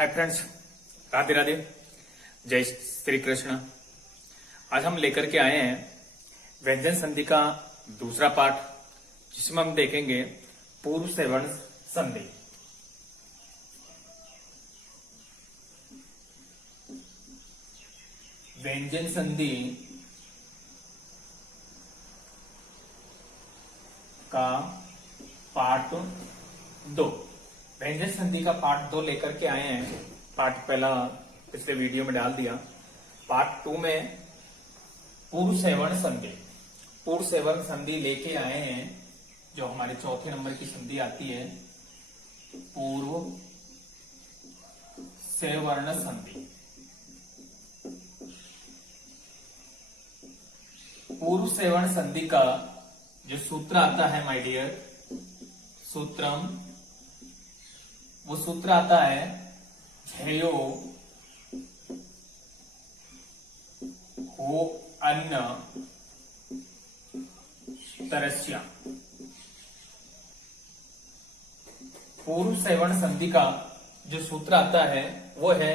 Hi friends, Radhe Radhe, जय श्री कृष्ण। आज हम लेकर के आए हैं व्यंजन संधि का दूसरा पाठ, जिसमें हम देखेंगे पूर्व सेवर्ण संधि। व्यंजन संधि का पार्ट 2। व्यंजन संधि का पार्ट 2 लेकर के आए हैं। पार्ट पहला पिछले वीडियो में डाल दिया। पार्ट 2 में पूर्व सेवर्ण संधि, पूर्व सेवर्ण संधि लेके आए हैं, जो हमारे चौथे नंबर की संधि आती है, पूर्व सेवर्ण संधि। पूर्व सेवर्ण संधि का जो सूत्र आता है माय डियर, सूत्रम, वो सूत्र आता है झयो हो अन्न तरस्या। पूर्व सेवर्ण संधि का जो सूत्र आता है वो है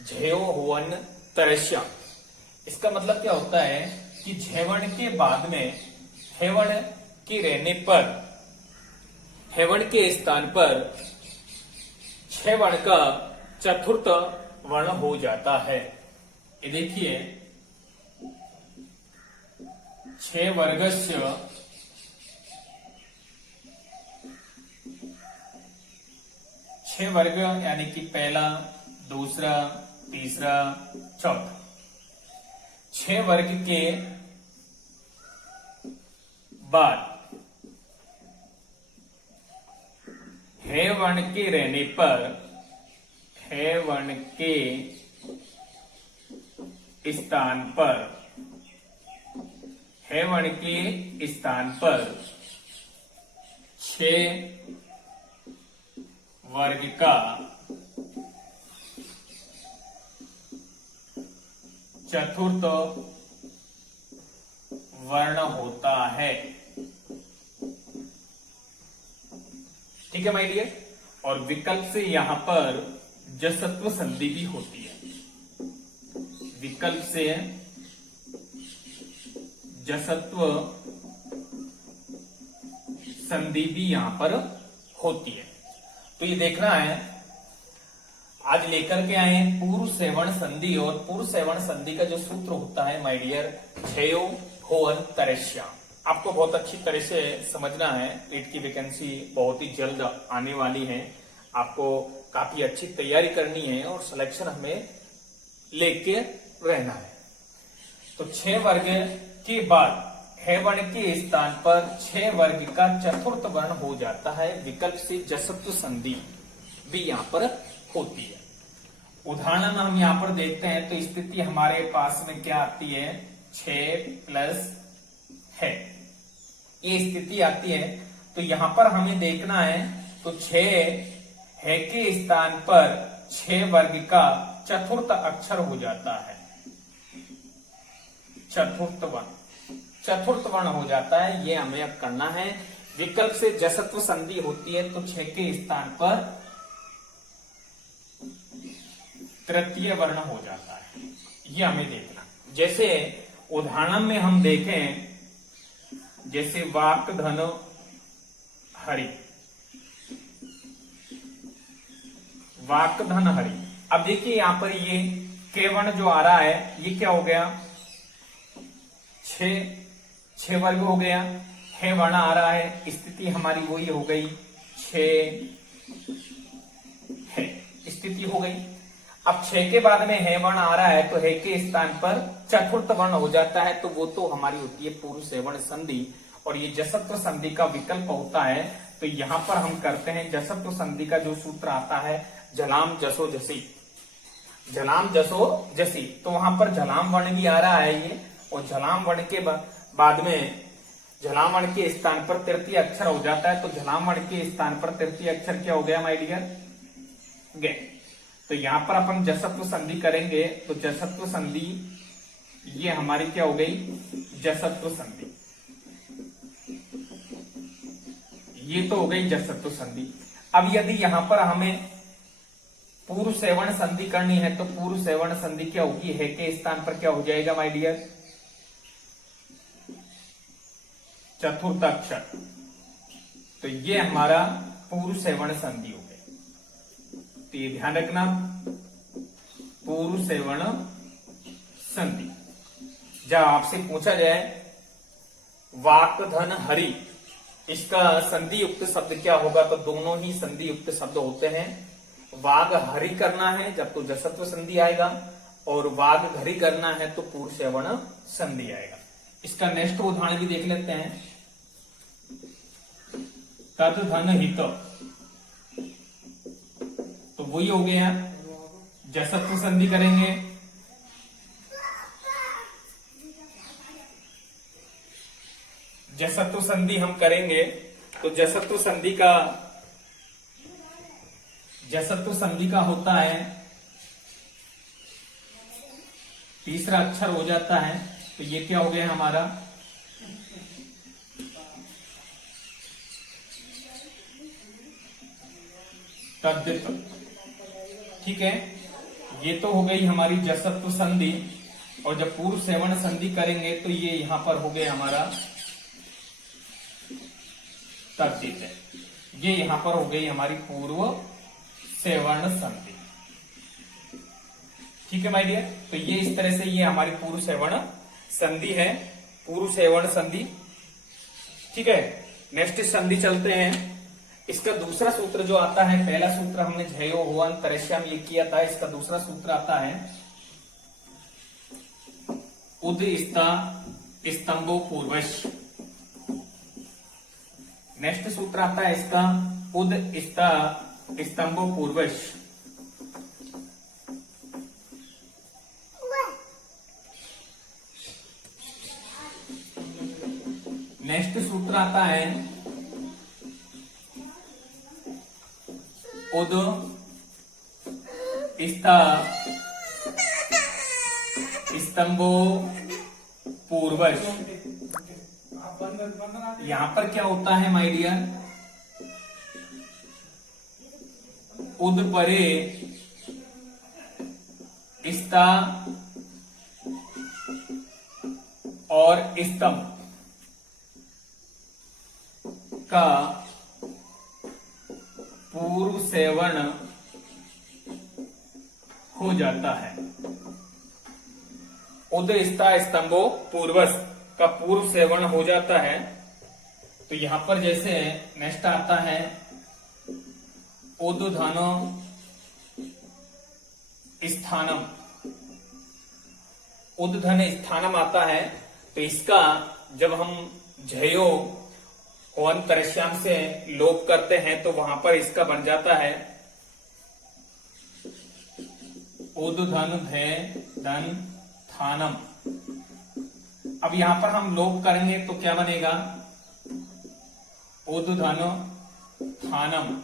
झयो हो अन्न तरस्या। इसका मतलब क्या होता है कि झेवण के बाद में हेवण के रहने पर, हेवण के स्थान पर छह वर्ण का चतुर्थ वर्ण हो जाता है। ये देखिए, छह वर्गस्य छह वर्ग, यानी कि पहला, दूसरा, तीसरा, चौथा, छह वर्ग के बाद हे वर्ण के रहने पर, हे वर्ण के स्थान पर, हे वर्ण के स्थान पर छह वर्ग का चतुर्थ वर्ण होता है। ठीक है माय डियर। और विकल्प से यहां पर जसत्व संधि भी होती है। विकल्प से जसत्व संधि भी यहां पर होती है। तो ये देखना है, आज लेकर के आए हैं पूर्व सेवर्ण संधि। और पूर्व सेवर्ण संधि का जो सूत्र होता है माय डियर, झयो हो अन्न तरस्या। आपको बहुत अच्छी तरह से समझना है। नीट की वैकेंसी बहुत ही जल्द आने वाली है। आपको काफी अच्छी तैयारी करनी है और सिलेक्शन हमें लेके रहना है। तो छह वर्ग के बाद हे वर्ण के स्थान पर छह वर्ग का चतुर्थ वर्ण हो जाता है। विकल्प से जसत्व संधि भी यहाँ पर होती है। उदाहरण हम यहाँ पर देखते हैं तो स्थिति हमारे पास में क्या आती है, 6 प्लस है, ये स्थिति आती है। तो यहां पर हमें देखना है, तो 6 है के स्थान पर 6 वर्ग का चतुर्थ अक्षर हो जाता है, चतुर्थ वर्ण हो जाता है। ये हमें अब करना है। विकल्प से जसत्व संधि होती है तो 6 के स्थान पर तृतीय वर्ण हो जाता है। ये हमें देखना। जैसे उदाहरण में हम देखें, जैसे वाक धन हरि, वाक धन हरि। अब देखिए यहां पर ये केवर्ण जो आ रहा है, ये क्या हो गया, छह वर्ग हो गया। हे वर्ण आ रहा है, स्थिति हमारी वही हो गई, 6 है, स्थिति हो गई। अब 6 के बाद में हे वर्ण आ रहा है, तो हे के स्थान पर चतुर्थ वर्ण हो जाता है। तो वो तो हमारी होती है पूर्व सेवर्ण संधि। और ये जसत्व संधि का विकल्प होता है। तो यहां पर हम करते हैं जसत्व संधि का जो सूत्र आता है, झलाम जसो जसी, झलाम जसो जसी। तो वहां पर झलाम वर्ण भी आ रहा है ये, और झलाम वर्ण के बाद में झलाम वर्ण के स्थान पर तृतीय अक्षर हो जाता है। तो झलाम वर्ण के स्थान पर तृतीय अक्षर क्या हो गया माय डियर, गे। तो यहां पर अपन जसत्व संधि करेंगे, तो जसत्व संधि ये हमारी क्या हो गई, जसत्व संधि। ये तो हो गई जसत्व संधि। अब यदि यहां पर हमें पूर्व सेवण संधि करनी है तो पूर्व सेवण संधि क्या होगी, है के स्थान पर क्या हो जाएगा माय डियर, चतुर्थ अक्षर। तो ये हमारा पूर्व सेवण संधि हो गई। तो ये ध्यान रखना, पूर्व सेवण संधि। जब आपसे पूछा जाए वाक धन हरि, इसका संधि युक्त शब्द क्या होगा, तो दोनों ही संधि युक्त शब्द होते हैं। वाग हरि करना है जब तो जसत्व संधि आएगा, और वाग घरि करना है तो पूर्व सेवण संधि आएगा। इसका नेक्स्ट उदाहरण भी देख लेते हैं। तद धन हित, तो वही हो गया, जसत्व संधि करेंगे, जसत्व संधि हम करेंगे तो जसत्व संधि का होता है तीसरा अक्षर हो जाता है। तो ये क्या हो गया हमारा, तद्धित। ठीक है, ये तो हो गई हमारी जसत्व संधि। और जब पूर्व सेवण संधि करेंगे तो ये यहां पर हो गया हमारा तद्धित है। ये यहां पर हो गई हमारी पूर्व सेवर्ण संधि। ठीक है माय डियर, तो ये इस तरह से ये हमारी पूर्व सेवर्ण संधि है, पूर्व सेवर्ण संधि। ठीक है, नेक्स्ट संधि चलते हैं। इसका दूसरा सूत्र जो आता है, पहला सूत्र हमने झयो हुवन तरस्याम ये किया था, इसका दूसरा सूत्र आता है उद स्ता स्तंभो पूर्वश। नेक्स्ट सूत्र आता है इसका उद स्ता स्तंभो पूर्वश। नेक्स्ट सूत्र आता है उद स्ता स्तंभो पूर्वश। यहां पर क्या होता है माय डियर, उद परे स्ता और स्तंभ का पूर्व सेवर्ण हो जाता है। उद स्ता स्तंभो पूर्वस का पूर्व सेवर्ण हो जाता है। तो यहां पर जैसे नेक्स्ट आता है उद धनो स्थानम, उद धन स्थानम आता है। तो इसका जब हम झयो होवन तरस्याम से लोप करते हैं तो वहां पर इसका बन जाता है उद धन धे धन थानम। अब यहां पर हम लोप करेंगे तो क्या बनेगा, उद धन थानम।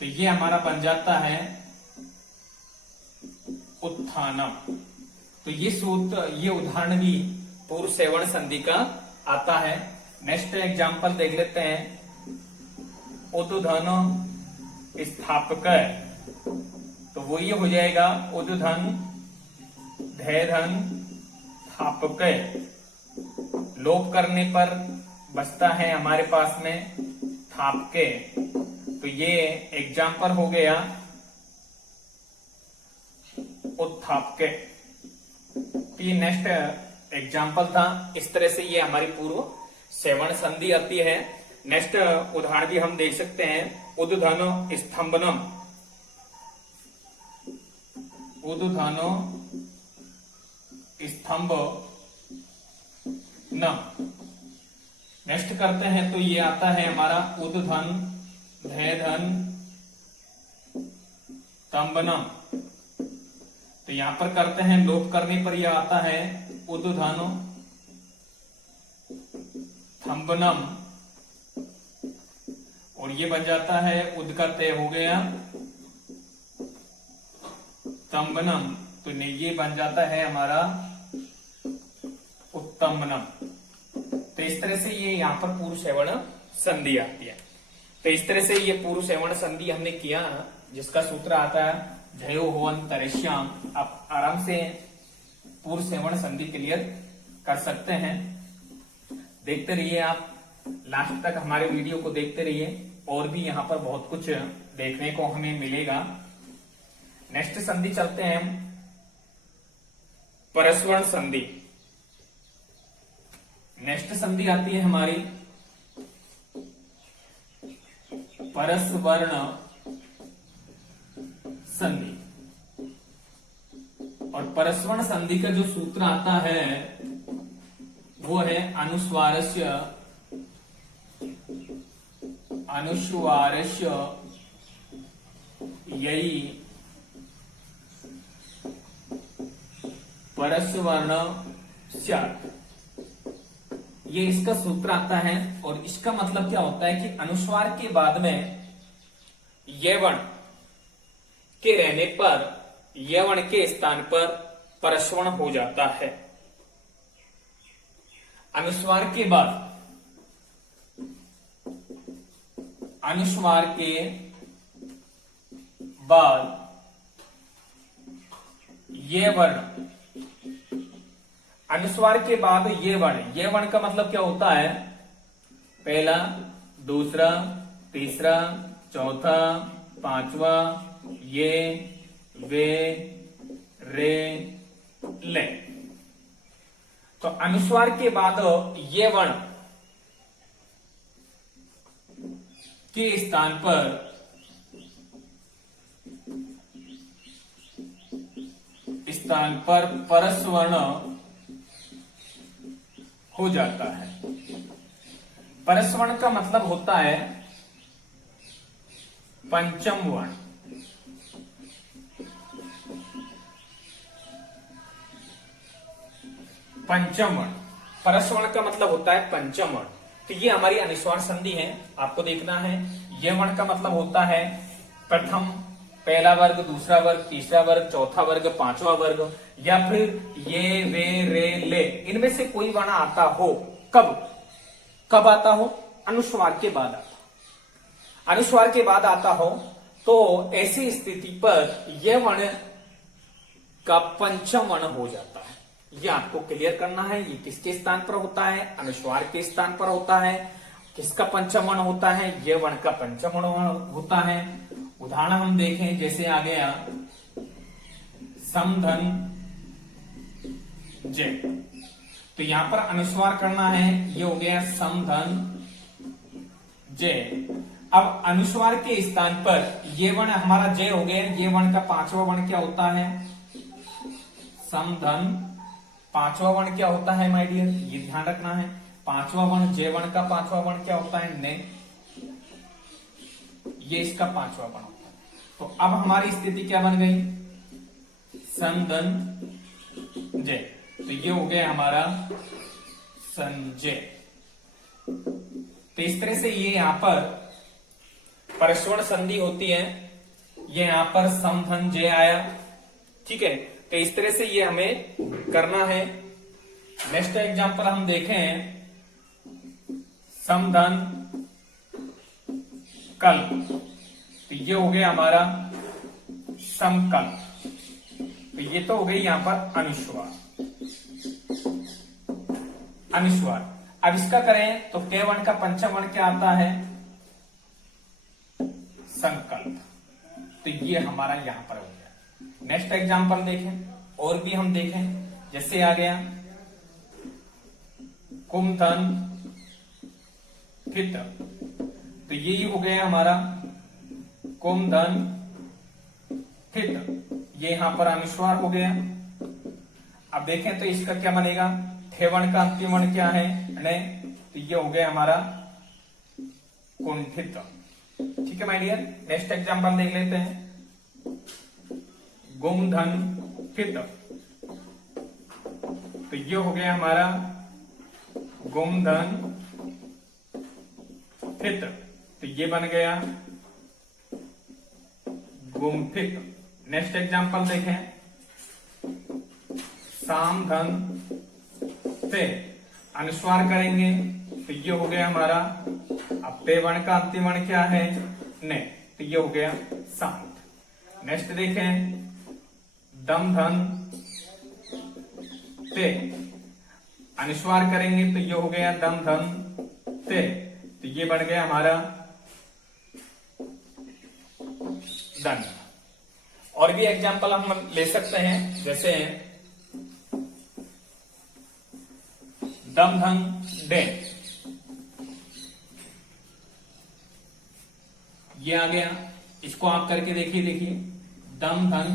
तो ये हमारा बन जाता है उत्थानम। तो ये सूत्र, ये उदाहरण भी पूर्व सेवर्ण संधि का आता है। नेक्स्ट एग्जाम्पल देख लेते हैं, उद धन स्थापक। तो वो ये हो जाएगा उद धन धे धन थापक। लोप करने पर बचता है हमारे पास में थापके। तो ये एग्जाम्पल हो गया उत्थापके। ये नेक्स्ट एग्जाम्पल था। इस तरह से ये हमारी पूर्व सेवर्ण संधि आती है। नेक्स्ट उदाहरण भी हम देख सकते हैं, उद धनो स्तंभनम, उद धनो स्तंभ न। नेक्स्ट करते हैं तो ये आता है हमारा उद धन धे धन तंबनम। तो यहां पर करते हैं लोप करने पर यह आता है उद धनो थंबनम। और ये बन जाता है उद का तय हो गया तंबनम। तो ये बन जाता है हमारा उत्तंबनम। तो इस तरह से ये यहां पर पूर्व सेवर्ण संधि आती है। तो इस तरह से ये पूर्व सेवर्ण संधि हमने किया, जिसका सूत्र आता है झयो होवन तरेश्याम। आप आराम से पूर्व सेवण संधि क्लियर कर सकते हैं। देखते रहिए आप, लास्ट तक हमारे वीडियो को देखते रहिए, और भी यहाँ पर बहुत कुछ देखने को हमें मिलेगा। नेक्स्ट संधि चलते हैं हम, परस्वर्ण संधि। नेक्स्ट संधि आती है हमारी परस्वर्ण संधि। और परस्वर्ण संधि का जो सूत्र आता है वो है अनुस्वारस्य यही परस्वर्ण स्यात्। ये इसका सूत्र आता है, और इसका मतलब क्या होता है कि अनुस्वार के बाद में ये वर्ण के रहने पर ये वर्ण के स्थान पर परस्वर्ण हो जाता है। अनुस्वार के बाद ये वर्ण, अनुस्वार के बाद ये वर्ण का मतलब क्या होता है? पहला, दूसरा, तीसरा, चौथा, पांचवा, ये, वे, रे, ले। तो अनुस्वार के बाद ये वर्ण के स्थान पर परस्वर्ण हो जाता है। परस्वर्ण का मतलब होता है पंचम वर्ण। पंचम वर्ण, परस्वर्ण का मतलब होता है पंचम वर्ण। तो ये हमारी अनुस्वार संधि है, आपको देखना है। ये वर्ण का मतलब होता है प्रथम, पहला वर्ग, दूसरा वर्ग, तीसरा वर्ग, चौथा वर्ग, पांचवा वर्ग, या फिर ये, वे, रे, ले, इनमें से कोई वर्ण आता हो। कब आता हो? अनुस्वार के बाद आता। अनुस्वार के बाद आता हो तो ऐसी स्थिति पर यह वर्ण का पंचम वर्ण हो जाता है। यह आपको क्लियर करना है। ये किसके स्थान पर होता है? अनुस्वार के स्थान पर होता है। किसका पंचम वर्ण होता है? यह वर्ण का पंचम वर्ण होता है। उदाहरण हम देखें, जैसे आ गया समधन जय, तो यहां पर अनुस्वार करना है। ये हो गया समधन जय। अब अनुस्वार के स्थान पर ये वर्ण हमारा जय हो गया। ये वर्ण का पांचवा वर्ण क्या होता है? समधन। पांचवा वर्ण क्या होता है माय डियर? ये ध्यान रखना है। पांचवा वर्ण, जय वर्ण का पांचवा वर्ण क्या होता है? ने। ये इसका पांचवा वर्ण होता है। तो अब हमारी स्थिति क्या बन गई? संधन जय। तो ये हो गया हमारा संजय। तो इस तरह से ये यहां पर परस्वर्ण संधि होती है। ये यहां पर समधन जय आया, ठीक है। तो इस तरह से ये हमें करना है। नेक्स्ट एग्जांपल हम देखें, समधन कल्प। तो ये हो गया हमारा समकल्प। तो ये तो हो गई यहां पर अनुस्वार। अब इसका करें तो के वर्ण का पंचम वर्ण क्या आता है? संकल्प। तो ये हमारा यहां पर हो गया। नेक्स्ट एग्जांपल देखें, और भी हम देखें, जैसे आ गया कुमधन फित। तो ये हो गया हमारा कुमधन फित। ये यहां पर अनुस्वार हो गया। अब देखें तो इसका क्या बनेगा? ठे वर्ण का अंतिम वर्ण क्या है? ने। तो ये हो गया हमारा कुंठित। ठीक है माय डियर। नेक्स्ट एग्जांपल देख लेते हैं, गुमधन फित। तो ये हो गया हमारा गुमधन फित। तो ये बन गया गुमफित। नेक्स्ट एग्जांपल देखें, सामधन पे। अनुस्वार करेंगे तो ये हो गया हमारा, अब पे वर्ण का अंतिम वर्ण क्या है? ने। तो ये हो गया शांत। नेक्स्ट देखें दम धन ते, अनुस्वार करेंगे तो ये हो गया दम धन ते, तो ये बन गया हमारा दन। और भी एग्जाम्पल हम ले सकते हैं, जैसे दम धन डे, ये आ गया। इसको आप करके देखिए दम धन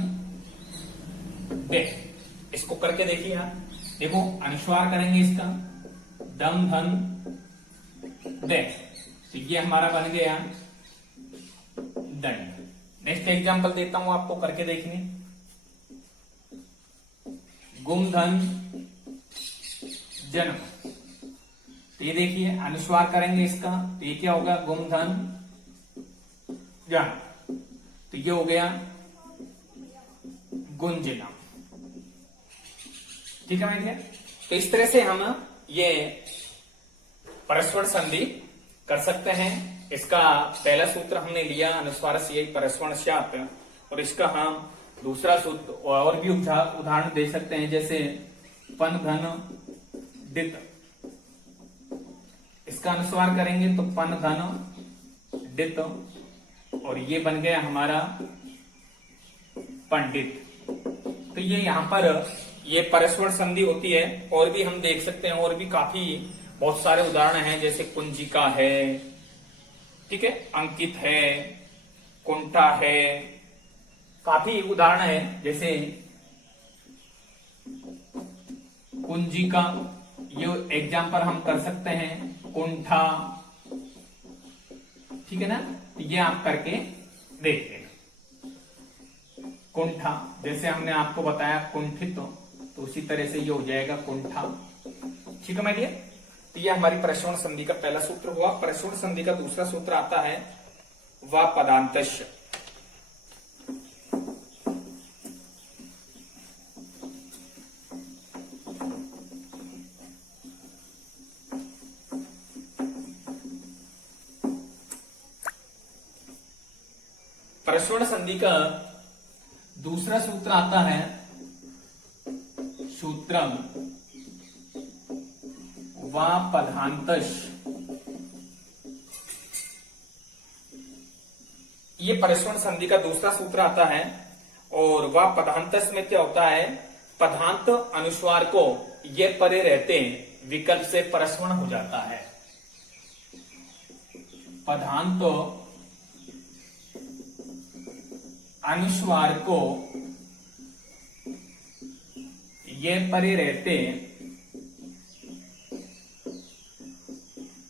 डे, इसको करके देखिए आप, देखो अनुस्वार करेंगे इसका दम धन डे, तो ये हमारा बन गया दंड। नेक्स्ट एग्जांपल देता हूं आपको करके देखने, गुम धन जन्म, तो ये देखिए अनुस्वार करेंगे इसका, तो ये क्या होगा गुम धन जन्म, तो ये हो गया गुंजना। ठीक है भैया, तो इस तरह से हम ये परस्पर संधि कर सकते हैं। इसका पहला सूत्र हमने लिया अनुस्वार से परस्पर स्यात्, और इसका हम दूसरा सूत्र और भी उदाहरण दे सकते हैं, जैसे पन धन डित, इसका अनुस्वार करेंगे तो पन धन डित, और ये बन गया हमारा पंडित। तो ये यहां पर ये परस्पर संधि होती है। और भी हम देख सकते हैं, और भी काफी बहुत सारे उदाहरण हैं, जैसे कुंजिका है, ठीक है, अंकित है, कुंठा है, काफी उदाहरण है। जैसे कुंजिका, ये एग्जाम्पल हम कर सकते हैं, कुंठा, ठीक है ना, तो ये आप करके देख लेना। कुंठा जैसे हमने आपको बताया कुंठित, तो उसी तरह से ये हो जाएगा कुंठा। ठीक है मेरी, तो ये हमारी परस्पर संधि का पहला सूत्र हुआ। परस्पर संधि का दूसरा सूत्र आता है वा पदांतस्य। परस्पर संधि का दूसरा सूत्र आता है सूत्रम वा पदांतश। ये परस्पर संधि का दूसरा सूत्र आता है, और वा पदांतश में क्या होता है, पदांत अनुस्वार को ये परे रहते विकल्प से परस्पर हो जाता है। पदांत अनुस्वार को ये परे रहते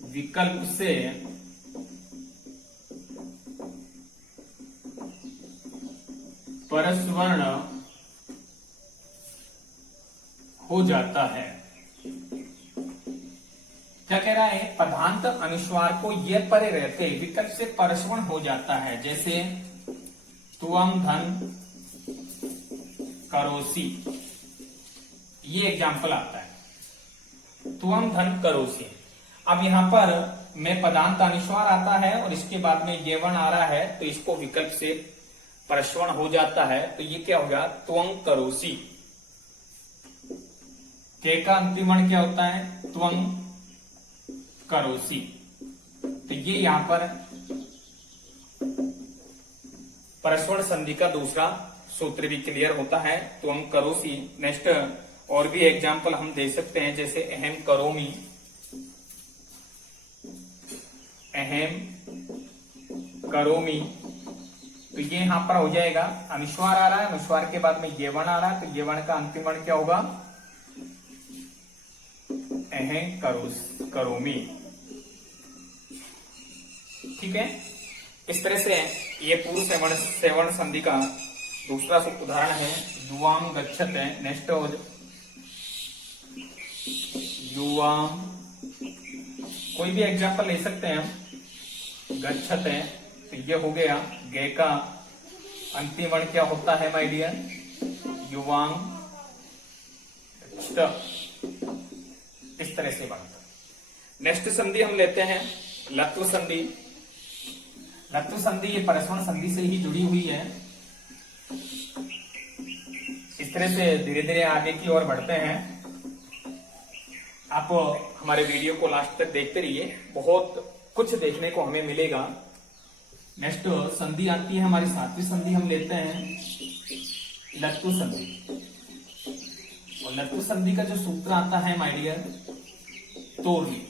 विकल्प से परस्वर्ण हो जाता है। क्या कह रहा है, पदांत अनुस्वार को ये परे रहते विकल्प से परस्वर्ण हो जाता है। जैसे त्वम धन करोसी, ये एग्जाम्पल आता है, त्वम धन करोसी। अब यहां पर में पदांत अनुस्वार आता है और इसके बाद में ये वर्ण आ रहा है, तो इसको विकल्प से परस्वर्ण हो जाता है, तो ये क्या होगा त्वं करोसी। के का अंतिम वर्ण क्या होता है, त्वं करोसी। तो ये यहां पर परस्पर संधि का दूसरा सूत्र भी क्लियर होता है, त्वं करोसी। नेक्स्ट और भी एग्जाम्पल हम दे सकते हैं, जैसे अहम करोमी, अहम करोमी, तो ये यहां पर हो जाएगा अनुस्वार आ रहा है, अनुस्वार के बाद में ये वर्ण आ रहा है, तो ये वर्ण का अंतिम वर्ण क्या होगा, अहम करोमी। ठीक है, इस तरह से ये पूर्व सेवर्ण संधि का दूसरा उदाहरण है, युवाम गच्छते। नेक्स्ट हो युवाम, कोई भी एग्जाम्पल ले सकते हैं हम, गच्छते, तो ये हो गया गे का अंतिम वर्ण क्या होता है माय डियर, युवाम, इस तरह से बनता। नेक्स्ट संधि हम लेते हैं लत्व संधि। लत्व संधि ये परस्पर संधि से ही जुड़ी हुई है, इस तरह से धीरे धीरे आगे की ओर बढ़ते हैं। आप हमारे वीडियो को लास्ट तक देखते रहिए, बहुत कुछ देखने को हमें मिलेगा। नेक्स्ट संधि आती है हमारी 7वीं संधि, हम लेते हैं लत्व संधि। और लत्व संधि का जो सूत्र आता है माय डियर, तोरली।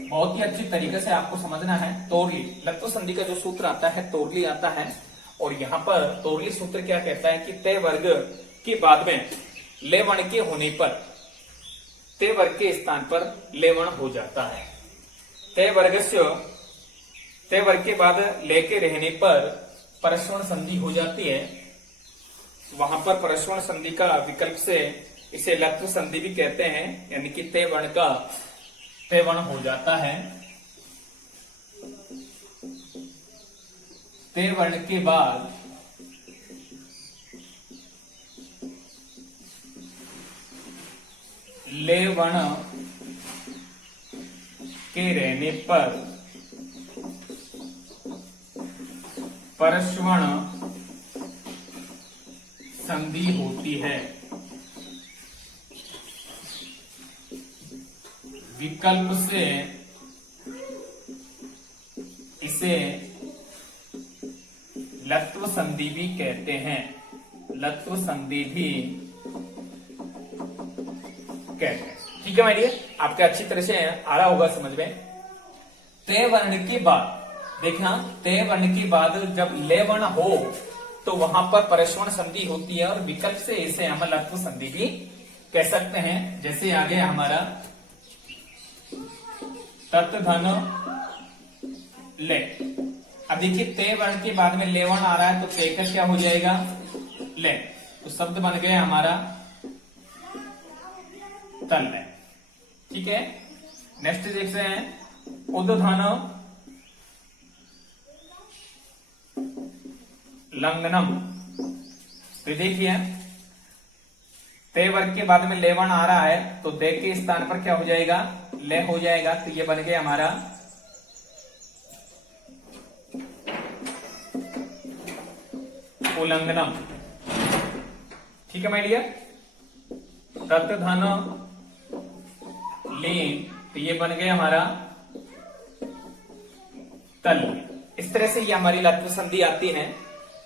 बहुत ही अच्छी तरीके से आपको समझना है। तोरली, लत्व संधि का जो सूत्र आता है तोरली आता है। और यहाँ पर तोरली सूत्र क्या कहता है कि तय वर्ग के बाद में लेवण के होने पर तय वर्ग के स्थान पर लेवण हो जाता है। तय वर्ग के बाद लेके रहने पर परस्वर्ण संधि हो जाती है। वहां पर परस्वर्ण संधि का विकल्प से इसे लत्व संधि भी कहते हैं, यानी कि तय वर्ण का तय वर्ण हो जाता है। तय वर्ण के बाद ले वर्ण के रहने पर परस्वर्ण संधि होती है। विकल्प से इसे लत्व संधि भी कहते हैं, लत्व संधि भी कहते हैं। ठीक है माय डियर, आपके अच्छी तरह से आ रहा होगा समझ में। तय वर्ण के बाद देखना, तय वर्ण के बाद जब ले वर्ण हो तो वहां पर परस्वर्ण संधि होती है और विकल्प से इसे हम लत्व संधि भी कह सकते हैं। जैसे आ गया हमारा तत् धन ले। अब देखिए तय वर्ण के बाद में ले वर्ण आ रहा है तो तय का क्या हो जाएगा, ले। तो शब्द बन गया हमारा तल ले। ठीक है, नेक्स्ट देखते हैं उद्धन लंघनम। तो देखिए तय वर्ग के बाद में ले वर्ण आ रहा है तो दे के स्थान पर क्या हो जाएगा, ले हो जाएगा। तो ये बन गया हमारा उल्लंघनम। ठीक है माय डियर, तत् धन लीन, तो ये बन गया हमारा तल। इस तरह से ये हमारी लत्व संधि आती है।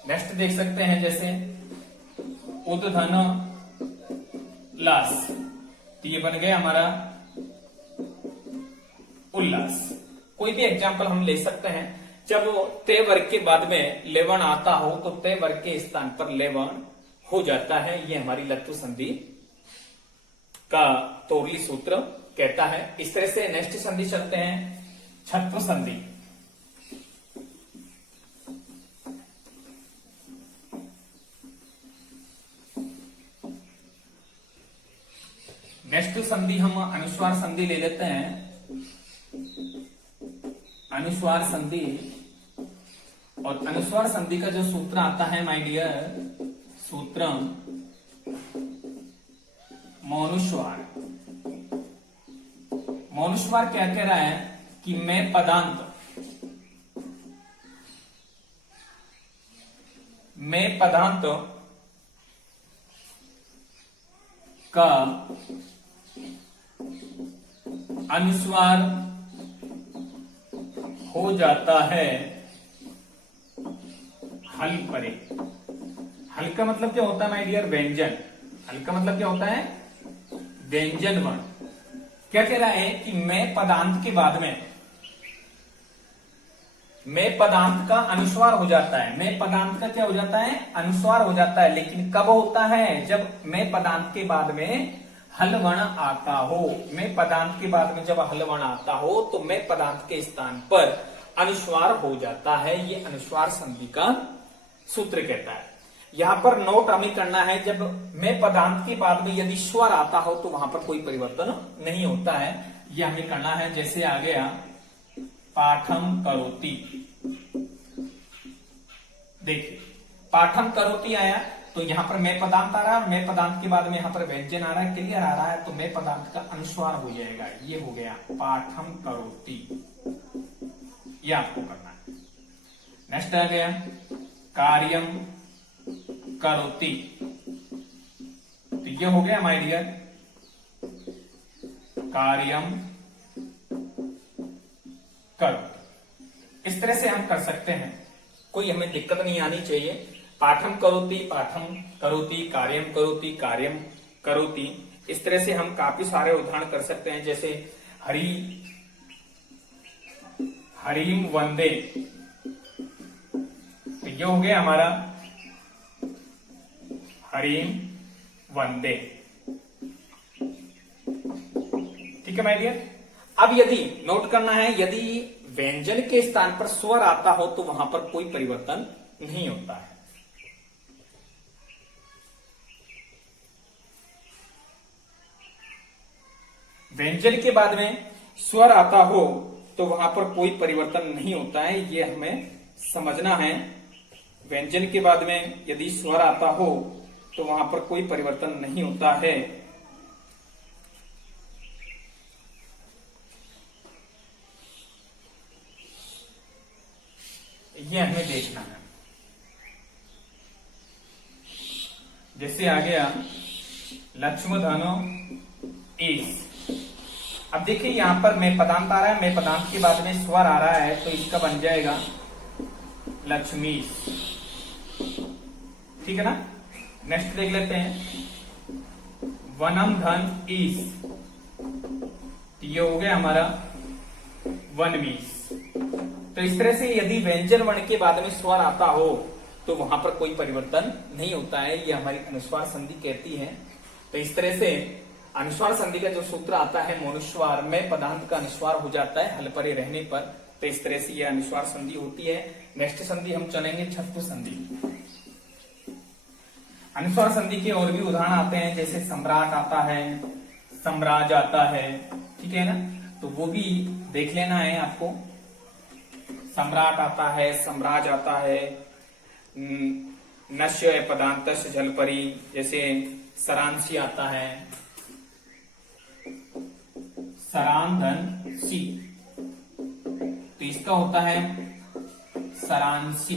नेक्स्ट देख सकते हैं जैसे उद्धन लास, तो ये बन गया हमारा उल्लास। कोई भी एग्जाम्पल हम ले सकते हैं। जब तय वर्ग के बाद में लेवण आता हो तो तय वर्ग के स्थान पर लेवण हो जाता है। ये हमारी लत्व संधि का तोरली सूत्र कहता है। इस तरह से नेक्स्ट संधि चलते हैं छत्व संधि। नेक्स्ट संधि हम अनुस्वार संधि ले लेते हैं। अनुस्वार संधि, और अनुस्वार संधि का जो सूत्र आता है माय डियर, सूत्र मौनुस्वार। मौनुस्वार क्या कह रहा है कि मैं पदांत का अनुस्वार हो जाता है हल परे। हल का मतलब क्या होता है माय डियर, व्यंजन। हल का मतलब क्या होता है, व्यंजन वर्ण। क्या कह रहा है कि मैं पदांत के बाद में मैं पदांत का अनुस्वार हो जाता है। मैं पदांत का क्या हो जाता है, अनुस्वार हो जाता है। लेकिन कब होता है, जब मैं पदांत के बाद में हल वर्ण आता हो। मैं पदांत के बाद में जब हल वर्ण आता हो तो मैं पदांत के स्थान पर अनुस्वार हो जाता है। ये अनुस्वार संधि का सूत्र कहता है। यहां पर नोट हमें करना है, जब मैं पदांत के बाद में यदि स्वर आता हो तो वहां पर कोई परिवर्तन नहीं होता है। ये हमें करना है। जैसे आ गया पाठम करोति। देखिए पाठम करोति आया तो यहां पर मैं पदांत आ रहा है और मैं पदांत के बाद में यहां पर व्यंजन आ रहा है, क्लियर आ रहा है। तो मैं पदांत का अनुस्वार हो जाएगा। ये हो गया पाठम करोति। ये आपको करना है। नेक्स्ट आ गया कार्यम करोति। तो ये हो गया माय डियर कार्यम करोति। इस तरह से हम कर सकते हैं, कोई हमें दिक्कत नहीं आनी चाहिए। पाठम करोति, कार्यम करोति। इस तरह से हम काफी सारे उदाहरण कर सकते हैं, जैसे हरिम वंदे। तो ये हो गया हमारा हरिम वंदे। ठीक है माय डियर। अब यदि नोट करना है, यदि व्यंजन के स्थान पर स्वर आता हो तो वहां पर कोई परिवर्तन नहीं होता है। व्यंजन के बाद में स्वर आता हो तो वहां पर कोई परिवर्तन नहीं होता है, ये हमें समझना है। व्यंजन के बाद में यदि स्वर आता हो तो वहां पर कोई परिवर्तन नहीं होता है। ये हमें देखना है। जैसे आ गया लक्ष्मधनो इस। अब देखिए यहां पर मैं पदांत आ रहा है, मैं पदांत के बाद में स्वर आ रहा है, तो इसका बन जाएगा लक्ष्मी। ठीक है ना। नेक्स्ट देख लेते हैं वनम धन इस। ये हो गया हमारा वनमीस। तो इस तरह से यदि व्यंजन वर्ण के बाद में स्वर आता हो तो वहां पर कोई परिवर्तन नहीं होता है, ये हमारी अनुस्वार संधि कहती है। तो इस तरह से अनुस्वार संधि का जो सूत्र आता है मनुस्वार में पदांत का अनुस्वार हो जाता है हल परे रहने पर। तो इस तरह से यह अनुस्वार संधि होती है। नेक्स्ट संधि हम चलेंगे छत्व संधि। अनुस्वार संधि के और भी उदाहरण आते हैं, जैसे सम्राट आता है, सम्राज आता है। ठीक है ना। तो वो भी देख लेना है आपको। सम्राट आता है, सम्राज आता है, नश्य पदांतश झलपरी, जैसे सरांसी आता है, सरांधन सी। तो इसका होता है सरांसी।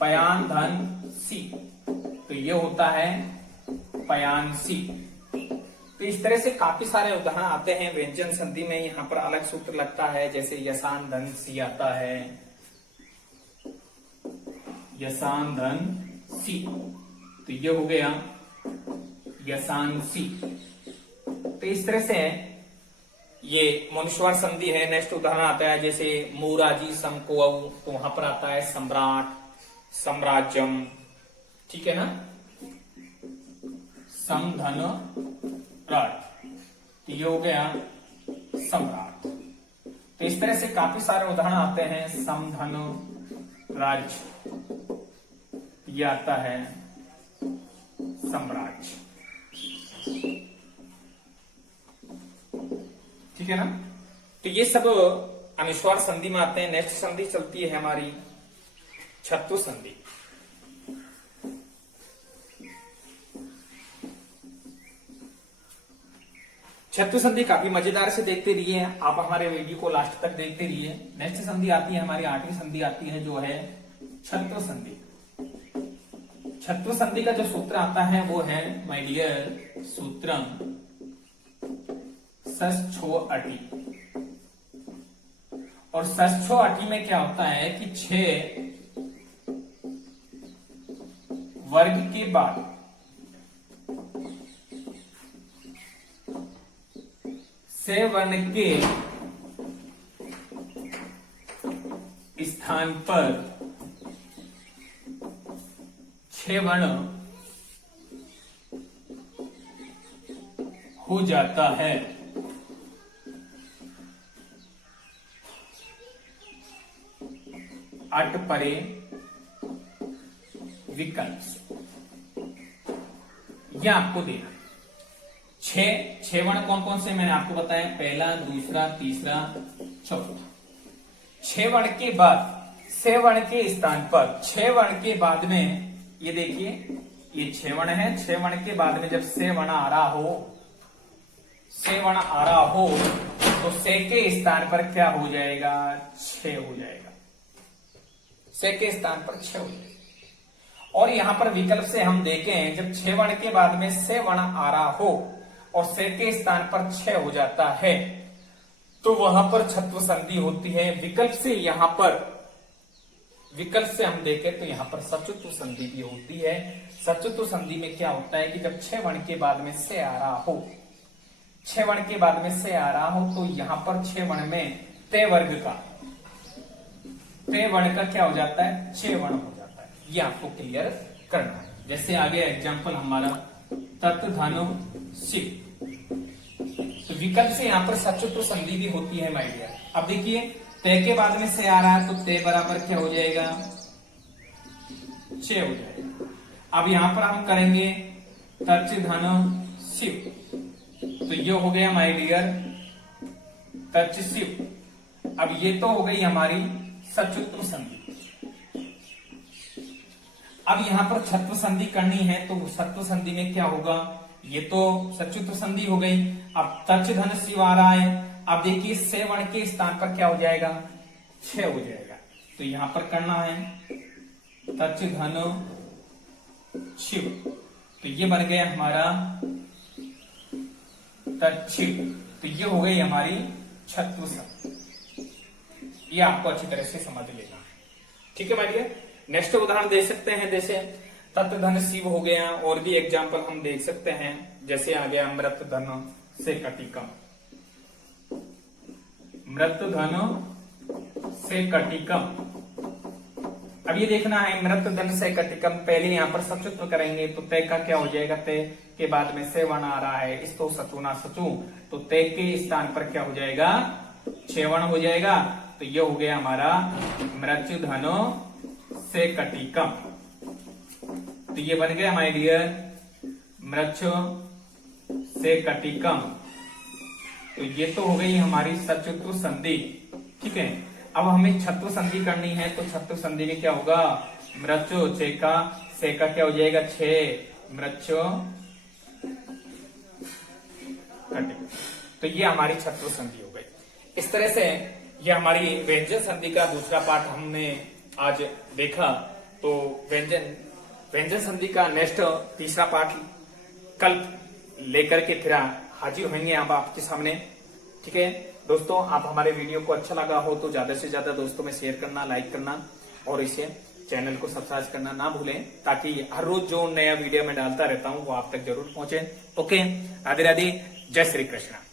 पयानधन सी, तो ये होता है पयानसी। तो इस तरह से काफी सारे उदाहरण आते हैं व्यंजन संधि में। यहां पर अलग सूत्र लगता है, जैसे यसान धन सी आता है, यसान धन सी। तो ये हो गया यसांसी। तो इस तरह से ये मनुस्वार संधि है। नेक्स्ट उदाहरण आता है, जैसे मूराजी समको, तो वहां पर आता है सम्राट, साम्राज्यम। ठीक है ना। समधन राज, तो ये हो गया सम्राट। तो इस तरह से काफी सारे उदाहरण आते हैं। समधन राज, ये आता है सम्राट। ठीक है ना। तो ये सब अनुस्वार संधि में आते हैं। नेक्स्ट संधि चलती है हमारी छत्व संधि। छत्व संधि काफी मजेदार से देखते रहिए आप, हमारे वीडियो को लास्ट तक देखते रहिए। नेक्स्ट संधि आती है हमारी 8वीं संधि आती है, जो है छत्व संधि। छत्व संधि का जो सूत्र आता है वो है माय डियर सूत्रम सस्छो अटी। और सस्छो अटी में क्या होता है कि 6 वर्ग के बाद से वर्ण के स्थान पर 6 वर्ण हो जाता है। अट परे विकल्प से यह आपको देना। 6 वर्ण कौन कौन से मैंने आपको बताया, पहला, दूसरा, तीसरा, चौथा। 6 वर्ण के बाद से वर्ण के स्थान पर 6 वर्ण के बाद में ये देखिए ये 6 वर्ण है। 6 वर्ण के बाद में जब से वर्ण आ रहा हो, से वर्ण आ रहा हो तो से के स्थान पर क्या हो जाएगा, 6 हो जाएगा। से के स्थान पर छ हो जाएगा। और यहां पर विकल्प से हम देखें, जब छह वर्ण के बाद में से वर्ण आ रहा हो और से के स्थान पर छ हो जाता है तो वहां पर छत्व संधि होती है। विकल्प से हम देखें तो यहां पर सचुत्व संधि भी होती है। सचुत्व संधि में क्या होता है कि जब छह वर्ण के बाद में से आ रहा हो, छह वर्ण के बाद में से आ रहा हो तो यहां पर छह वर्ण में ते वर्ग का, ते वर्ण का क्या हो जाता है, छह वर्ण हो जाता है। ये आपको क्लियर करना है। जैसे आगे एग्जांपल हमारा तत् धनु शिव, तो विकल्प से यहां पर सचुत्व संधि भी होती है माय डियर। अब देखिए ते के बाद में से आ रहा है तो ते बराबर क्या हो जाएगा, छह हो जाएगा। अब यहां पर हम करेंगे तच धनु शिव, तो ये हो गया माय डियर तच शिव। अब ये तो हो गई हमारी सचुत्व संधि। अब यहां पर छत्व संधि करनी है तो सत्व संधि में क्या होगा, ये तो सचुत्व संधि हो गई। अब तच धन शिव आ रहा है, अब देखिए से वर्ण के स्थान पर क्या हो जाएगा, छह हो जाएगा। तो यहां पर करना है तच धन शिव, तो ये बन गया हमारा तच्छिव, तो ये हो गई हमारी छत्व संधि। ये आपको अच्छी तरह से समझ लेना है, ठीक है भाई डियर। नेक्स्ट उदाहरण दे सकते हैं, जैसे तत् धन शिव हो गया। और भी एग्जाम्पल हम देख सकते हैं, जैसे आ गया मृत धन से कटिकम, मृत धन से कटिकम। अब ये देखना है मृत धन से कटिकम, पहले यहां पर सचुत्व करेंगे तो तय का क्या हो जाएगा, तय के बाद में से वर्ण आ रहा है, इस तो सचुना सचु, तो तय के स्थान पर क्या हो जाएगा, छह वर्ण हो जाएगा। तो ये हो गया हमारा मृत्यु धनो से कटिकम। तो ये बन गया माय डियर मृत्यु से कटिकम। तो ये तो हो गई हमारी सचुत्व संधि, ठीक है। अब हमें छत्व संधि करनी है, तो छत्व संधि में क्या होगा, मृत्यु छे का से का क्या हो जाएगा, छह मृत्यु कटिकम। तो ये हमारी छत्व संधि हो गई। इस तरह से ये हमारी व्यंजन संधि का दूसरा पार्ट हमने आज देखा। तो व्यंजन संधि का नेक्स्ट तीसरा पार्ट कल लेकर के फिर हाजिर होंगे अब आपके सामने, ठीक है दोस्तों। आप हमारे वीडियो को अच्छा लगा हो तो ज्यादा से ज्यादा दोस्तों में शेयर करना, लाइक करना और इसे चैनल को सब्सक्राइब करना ना भूलें, ताकि हर रोज जो नया वीडियो में डालता रहता हूं वो आप तक जरूर पहुंचे। ओके, राधे राधे, जय श्री कृष्ण।